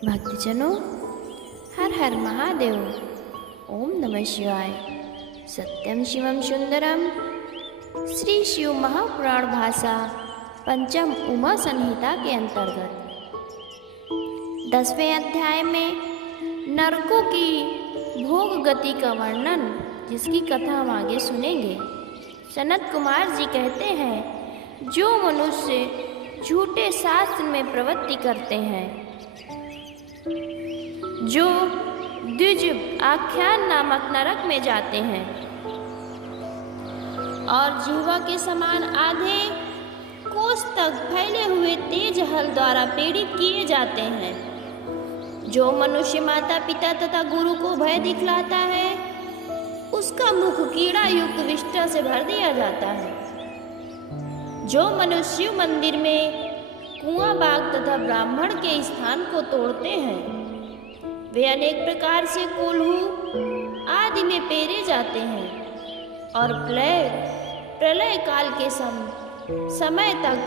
भक्तजनों, हर हर महादेव। ओम नमः शिवाय। सत्यम शिवम सुंदरम। श्री शिव महापुराण भाषा पंचम उमा संहिता के अंतर्गत 10वें अध्याय में नरकों की भोग गति का वर्णन, जिसकी कथा हम आगे सुनेंगे। सनत कुमार जी कहते हैं, जो मनुष्य झूठे शास्त्र में प्रवृत्ति करते हैं, जो द्विज आख्यान नामक नरक में जाते हैं और जिह्वा के समान आधे कोस तक फैले हुए तेज हल द्वारा पीड़ित किए जाते हैं, जो मनुष्य माता पिता तथा गुरु को भय दिखलाता है, उसका मुख कीड़ा युक्त विष्ठा से भर दिया जाता है। जो मनुष्य शिव मंदिर में कुआं बाग तथा ब्राह्मण के स्थान को तोड़ते हैं, वे अनेक प्रकार से कोल्हू आदि में पेरे जाते हैं और प्रलय काल के समय तक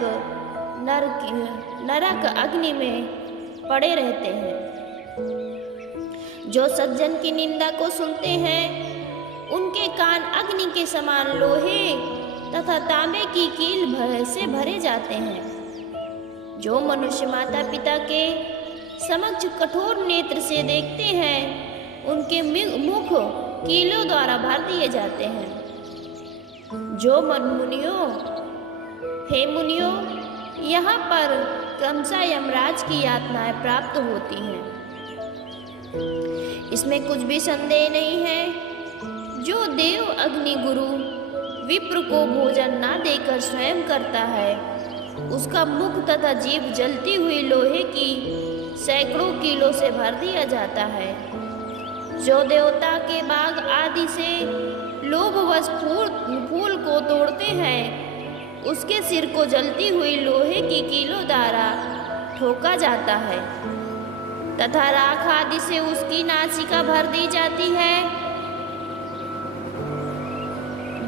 नरक अग्नि में पड़े रहते हैं। जो सज्जन की निंदा को सुनते हैं, उनके कान अग्नि के समान लोहे तथा तांबे की कील से भरे जाते हैं। जो मनुष्य माता पिता के समक्ष कठोर नेत्र से देखते हैं, उनके मुख कीलों द्वारा भर दिए जाते हैं। जो हे मुनियों, यहाँ पर क्रमशः यमराज की यातनाएं प्राप्त होती हैं। इसमें कुछ भी संदेह नहीं है। जो देव अग्नि गुरु विप्र को भोजन ना देकर स्वयं करता है, उसका मुख तथा जीभ जलती हुई लोहे की सैकड़ों किलो से भर दिया जाता है। जो देवता के बाग आदि से लोभवश फूल को तोड़ते हैं, उसके सिर को जलती हुई लोहे की कीलों द्वारा ठोका जाता है तथा राख आदि से उसकी नासिका भर दी जाती है।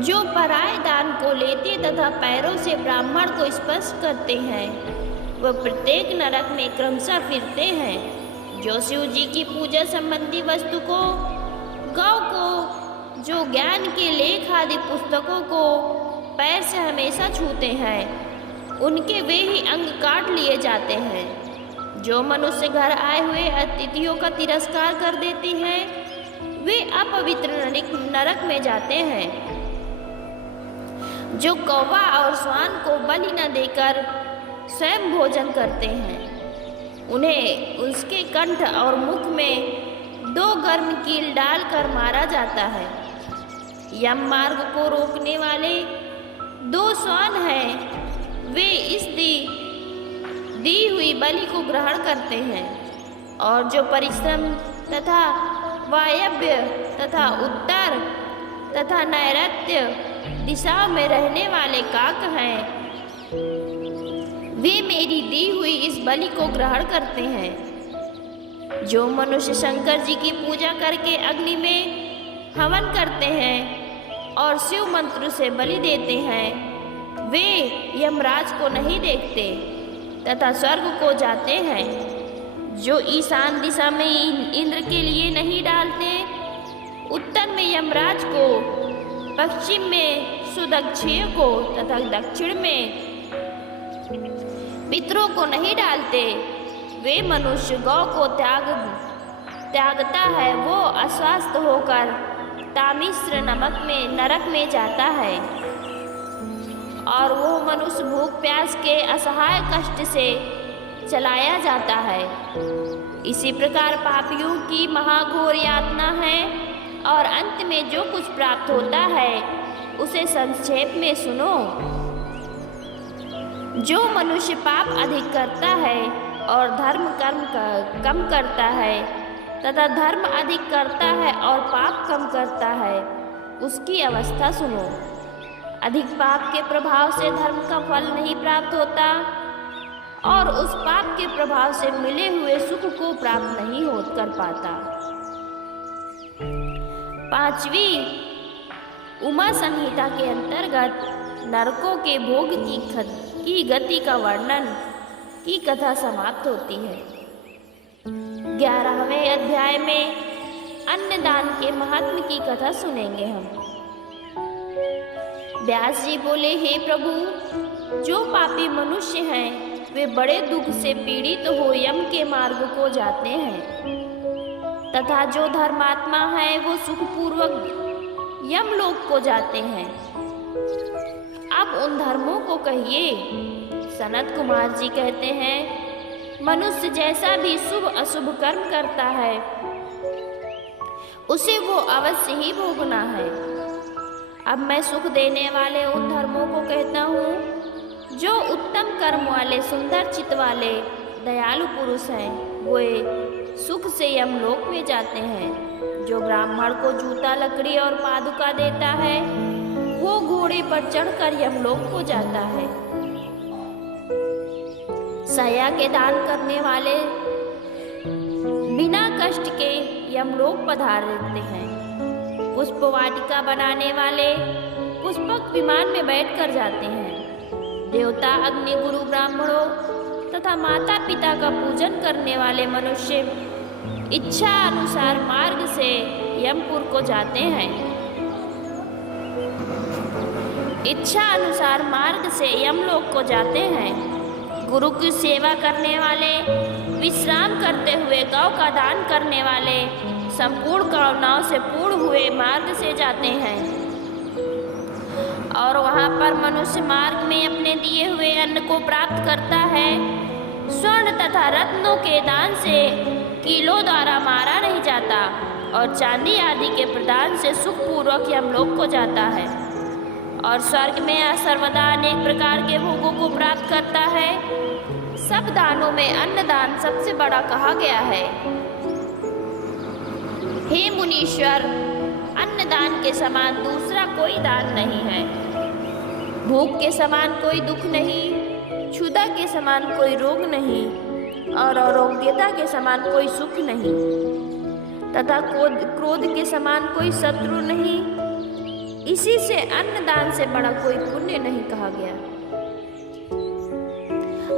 जो पराय दान को लेते तथा पैरों से ब्राह्मण को स्पर्श करते हैं, वह प्रत्येक नरक में क्रमशः फिरते हैं। जो शिव जी की पूजा संबंधी वस्तु को, गौ को, जो ज्ञान के लेख आदि पुस्तकों को पैर से हमेशा छूते हैं, उनके वे ही अंग काट लिए जाते हैं। जो मनुष्य घर आए हुए अतिथियों का तिरस्कार कर देते हैं, वे अपवित्र नरक में जाते हैं। जो कौवा और श्वान को बलि न देकर स्वयं भोजन करते हैं, उन्हें उसके कंठ और मुख में 2 गर्म कील डालकर मारा जाता है। यम मार्ग को रोकने वाले 2 श्वान हैं, वे इस दी हुई बलि को ग्रहण करते हैं। और जो परिश्रम तथा वायव्य तथा उत्तर तथा नैऋत्य दिशा में रहने वाले काक हैं, वे मेरी दी हुई इस बलि को ग्रहण करते हैं। जो मनुष्य शंकर जी की पूजा करके अग्नि में हवन करते हैं और शिव मंत्र से बलि देते हैं, वे यमराज को नहीं देखते तथा स्वर्ग को जाते हैं। जो ईशान दिशा में इंद्र के लिए नहीं डालते, उत्तर में यमराज को, पश्चिम में सुदक्षेय को तथा दक्षिण में पितरों को नहीं डालते, वे मनुष्य गौ को त्यागता है, वो अस्वस्थ होकर तामिश्र नमक में नरक में जाता है। और वो मनुष्य भूख प्यास के असहाय कष्ट से चलाया जाता है। इसी प्रकार पापियों की महाघोर यातना है। और अंत में जो कुछ प्राप्त होता है, उसे संक्षेप में सुनो। जो मनुष्य पाप अधिक करता है और धर्म कर्म कम करता है तथा धर्म अधिक करता है और पाप कम करता है, उसकी अवस्था सुनो। अधिक पाप के प्रभाव से धर्म का फल नहीं प्राप्त होता और उस पाप के प्रभाव से मिले हुए सुख को प्राप्त नहीं कर पाता। 5वीं उमा संहिता के अंतर्गत नरकों के भोग की गति का वर्णन की कथा समाप्त होती है। 11वें अध्याय में अन्नदान के महात्म की कथा सुनेंगे हम। व्यास जी बोले, हे प्रभु, जो पापी मनुष्य हैं वे बड़े दुख से पीड़ित हो यम के मार्ग को जाते हैं, तथा जो धर्मात्मा है वो सुखपूर्वक यम लोक को जाते हैं। अब उन धर्मों को कहिए। सनत कुमार जी कहते हैं, मनुष्य जैसा भी शुभ अशुभ कर्म करता है उसे वो अवश्य ही भोगना है। अब मैं सुख देने वाले उन धर्मों को कहता हूँ जो उत्तम कर्म वाले, सुंदर चित्त वाले, दयालु पुरुष हैं, वे सुख से यमलोक में जाते हैं। जो ब्राह्मण को जूता, लकड़ी और पादुका देता है वो घोड़े पर चढ़कर यमलोक को जाता है। सया के दान करने वाले बिना कष्ट के यमलोक पधार देते हैं। पुष्प वाटिका बनाने वाले पुष्पक विमान में बैठकर जाते हैं। देवता, अग्नि, गुरु, ब्राह्मणों तथा माता पिता का पूजन करने वाले मनुष्य इच्छा अनुसार मार्ग से यमपुर को जाते हैं। इच्छा अनुसार मार्ग से यमलोक को जाते हैं। गुरु की सेवा करने वाले, विश्राम करते हुए गौ का दान करने वाले संपूर्ण कामनाओं से पूर्ण हुए मार्ग से जाते हैं और वहाँ पर मनुष्य मार्ग में अपने दिए हुए अन्न को प्राप्त करता है। स्वर्ण तथा रत्नों के दान से कीलों द्वारा मारा नहीं जाता और चांदी आदि के प्रदान से सुखपूर्वक यमलोक को जाता है और स्वर्ग में सर्वदा अनेक प्रकार के भोगों को प्राप्त करता है। सब दानों में अन्नदान सबसे बड़ा कहा गया है। हे मुनीश्वर, अन्नदान के समान दूसरा कोई दान नहीं है। भूख के समान कोई दुख नहीं, क्षुधा के समान कोई रोग नहीं और अरोग्यता के समान कोई सुख नहीं तथा क्रोध के समान कोई शत्रु नहीं। इसी से अन्नदान से बड़ा कोई पुण्य नहीं कहा गया।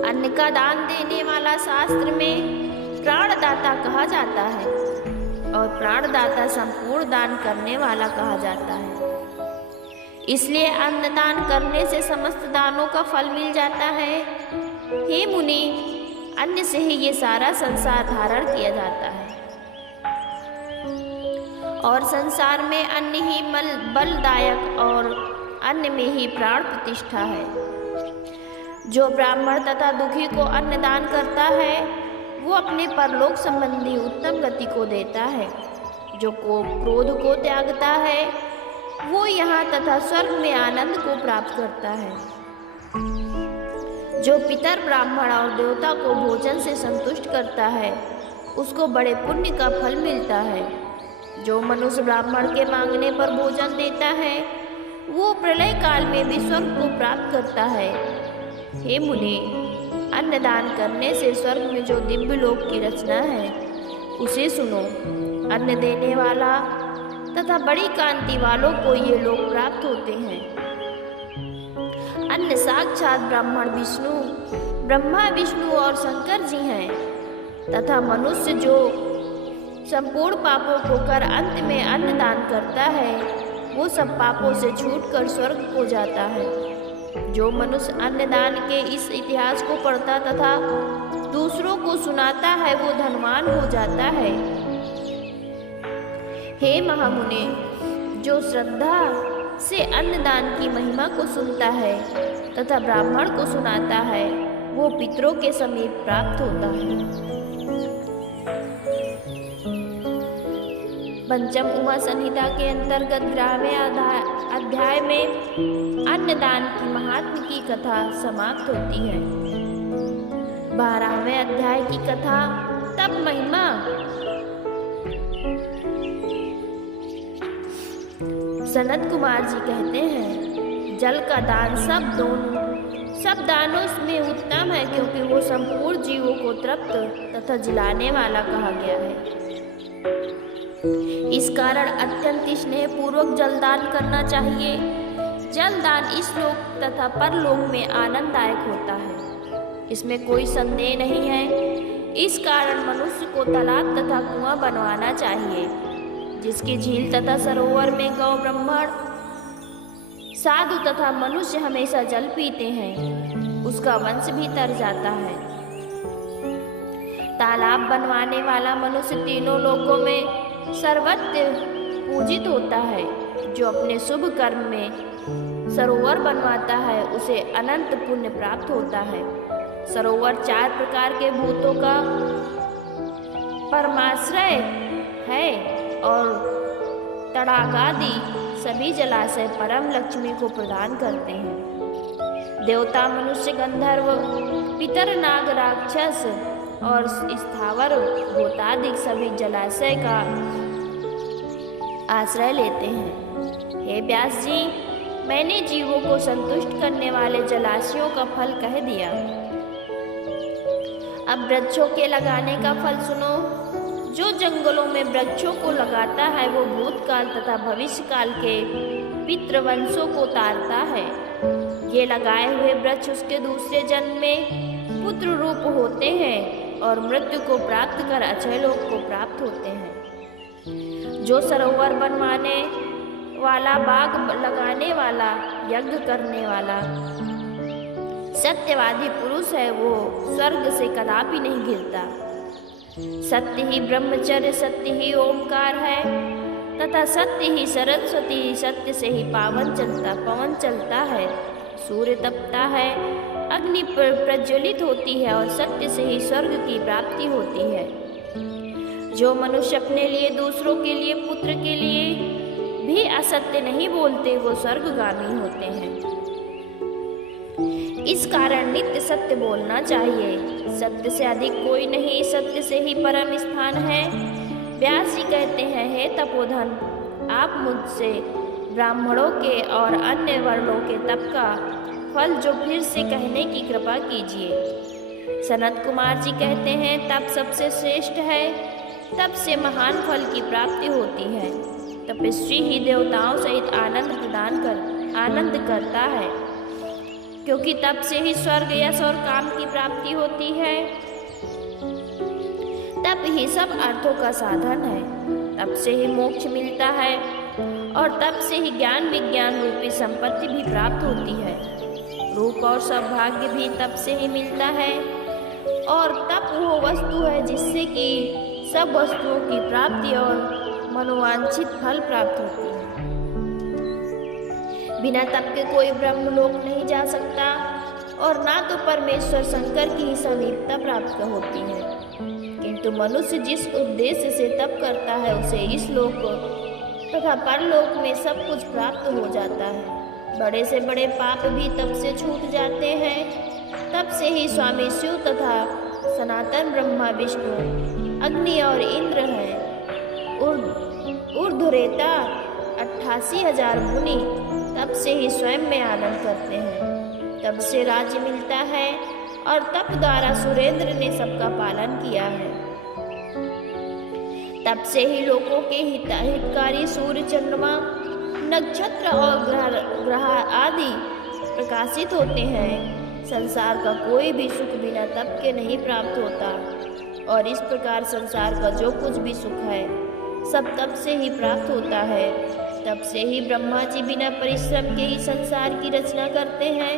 अन्न का दान देने वाला शास्त्र में प्राणदाता कहा जाता है और प्राणदाता संपूर्ण दान करने वाला कहा जाता है। इसलिए अन्नदान करने से समस्त दानों का फल मिल जाता है। हे मुनि, अन्न से ही ये सारा संसार धारण किया जाता है और संसार में अन्न ही बलदायक और अन्न में ही प्राण प्रतिष्ठा है। जो ब्राह्मण तथा दुखी को अन्न दान करता है वो अपने परलोक संबंधी उत्तम गति को देता है। जो क्रोध को त्यागता है वो यहाँ तथा स्वर्ग में आनंद को प्राप्त करता है। जो पितर, ब्राह्मण और देवता को भोजन से संतुष्ट करता है उसको बड़े पुण्य का फल मिलता है। जो मनुष्य ब्राह्मण के मांगने पर भोजन देता है वो प्रलय काल में भी स्वर्ग को प्राप्त करता है। हे मुनि, अन्नदान करने से स्वर्ग में जो दिव्य लोक की रचना है उसे सुनो। अन्न देने वाला तथा बड़ी कांति वालों को ये लोक प्राप्त होते हैं। अन्न साक्षात ब्रह्मा, विष्णु और शंकर जी हैं तथा मनुष्य जो संपूर्ण पापों को कर अंत में अन्न दान करता है वो सब पापों से छूटकर स्वर्ग को जाता है। जो मनुष्य अन्नदान के इस इतिहास को पढ़ता तथा दूसरों को सुनाता है वो धनवान हो जाता है। हे महामुनि, जो श्रद्धा से अन्नदान की महिमा को सुनता है तथा ब्राह्मण को सुनाता है वो पितरों के समीप प्राप्त होता है। पंचम उमा संहिता के अंतर्गत 11वें अध्याय में अन्नदान की महात्म की कथा समाप्त होती है। 12वें अध्याय की कथा तप महिमा सनत कुमार जी कहते हैं, जल का दान सब दानों में उत्तम है क्योंकि वो संपूर्ण जीवों को तृप्त तथा जिलाने वाला कहा गया है। इस कारण अत्यंत स्नेह पूर्वक जलदान करना चाहिए। जलदान इस लोक तथा परलोक में आनंददायक होता है, इसमें कोई संदेह नहीं है। इस कारण मनुष्य को तालाब तथा कुआं बनवाना चाहिए, जिसकी झील तथा सरोवर में गौ, ब्राह्मण, साधु तथा मनुष्य हमेशा जल पीते हैं, उसका वंश भी तर जाता है। तालाब बनवाने वाला मनुष्य तीनों लोकों में सर्वत्र पूजित होता है। जो अपने शुभ कर्म में सरोवर बनवाता है उसे अनंत पुण्य प्राप्त होता है। सरोवर 4 प्रकार के भूतों का परमाश्रय है और तड़ागादि सभी जलाशय परम लक्ष्मी को प्रदान करते हैं। देवता, मनुष्य, गंधर्व, पितर, नाग, राक्षस और स्थावर भूतादि सभी जलाशय का आश्रय लेते हैं। हे व्यास जी, मैंने जीवों को संतुष्ट करने वाले जलाशयों का फल कह दिया। अब वृक्षों के लगाने का फल सुनो। जो जंगलों में वृक्षों को लगाता है वो भूतकाल तथा भविष्यकाल के पितृवंशों को तारता है। ये लगाए हुए वृक्ष उसके दूसरे जन्म में पुत्र रूप होते हैं और मृत्यु को प्राप्त कर अक्षय लोक को प्राप्त होते हैं। जो सरोवर बनवाने वाला, बाग लगाने वाला, यज्ञ करने वाला सत्यवादी पुरुष है वो स्वर्ग से कदापि नहीं गिरता। सत्य ही ब्रह्मचर्य, सत्य ही ओमकार है तथा सत्य ही सरस्वती, सत्य से ही पवन चलता है, सूर्य तपता है, अग्नि प्रज्वलित होती है और सत्य से ही स्वर्ग की प्राप्ति होती है। जो मनुष्य अपने लिए, दूसरों के लिए, पुत्र के लिए भी असत्य नहीं बोलते वो स्वर्गगामी होते हैं। इस कारण नित्य सत्य बोलना चाहिए। सत्य से अधिक कोई नहीं, सत्य से ही परम स्थान है। व्यास जी कहते हैं, हे तपोधन, आप मुझसे ब्राह्मणों के और अन्य वर्णों के तप का फल जो फिर से कहने की कृपा कीजिए। सनत कुमार जी कहते हैं, तप सबसे श्रेष्ठ है, तप से महान फल की प्राप्ति होती है। तपस्वी ही देवताओं सहित आनंद करता है, क्योंकि तप से ही स्वर्ग, यश और काम की प्राप्ति होती है। तप ही सब अर्थों का साधन है। तप से ही मोक्ष मिलता है और तप से ही ज्ञान विज्ञान रूपी संपत्ति भी प्राप्त होती है। रूप और सौभाग्य भी तप से ही मिलता है और तप वो वस्तु है जिससे कि सब वस्तुओं की प्राप्ति और मनोवांछित फल प्राप्त होती है। बिना तप के कोई ब्रह्मलोक नहीं जा सकता और ना तो परमेश्वर शंकर की ही समीपता प्राप्त होती है। किंतु मनुष्य जिस उद्देश्य से तप करता है उसे इस लोक तथा परलोक में सब कुछ प्राप्त हो जाता है। बड़े से बड़े पाप भी तप से छूट जाते हैं। तप से ही स्वामी शिव तथा सनातन ब्रह्मा, विष्णु, अग्नि और इंद्र हैं। ऊर्ध्वरेता 88,000 मुनि तप से ही स्वयं में आनंद करते हैं। तप से राज्य मिलता है और तप द्वारा सुरेंद्र ने सबका पालन किया है। तप से ही लोगों के हितकारी सूर्य, चंद्रमा, नक्षत्र और ग्रह आदि प्रकाशित होते हैं। संसार का कोई भी सुख बिना तप के नहीं प्राप्त होता और इस प्रकार संसार का जो कुछ भी सुख है सब तप से ही प्राप्त होता है। तप से ही ब्रह्मा जी बिना परिश्रम के ही संसार की रचना करते हैं,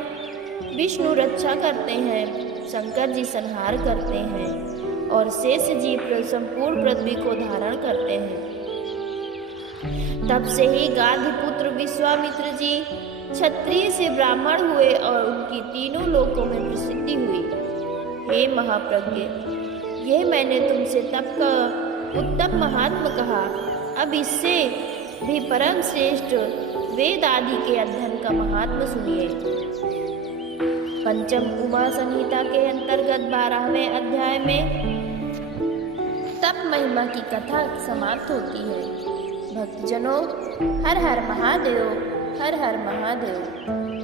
विष्णु रक्षा करते हैं, शंकर जी संहार करते हैं और शेष जी संपूर्ण पृथ्वी को धारण करते हैं। तप से ही गाधिपुत्र विश्वामित्र जी क्षत्रिय से ब्राह्मण हुए और उनकी तीनों लोकों में प्रसिद्धि हुई। हे महाप्रज्ञ, यह मैंने तुमसे तप का उत्तम महात्मा कहा। अब इससे भी परम श्रेष्ठ वेद आदि के अध्ययन का महात्मा सुनिए। पंचम उमा संहिता के अंतर्गत 12वें अध्याय में तप महिमा की कथा समाप्त होती है। भक्तजनों, हर हर महादेव, हर हर महादेव।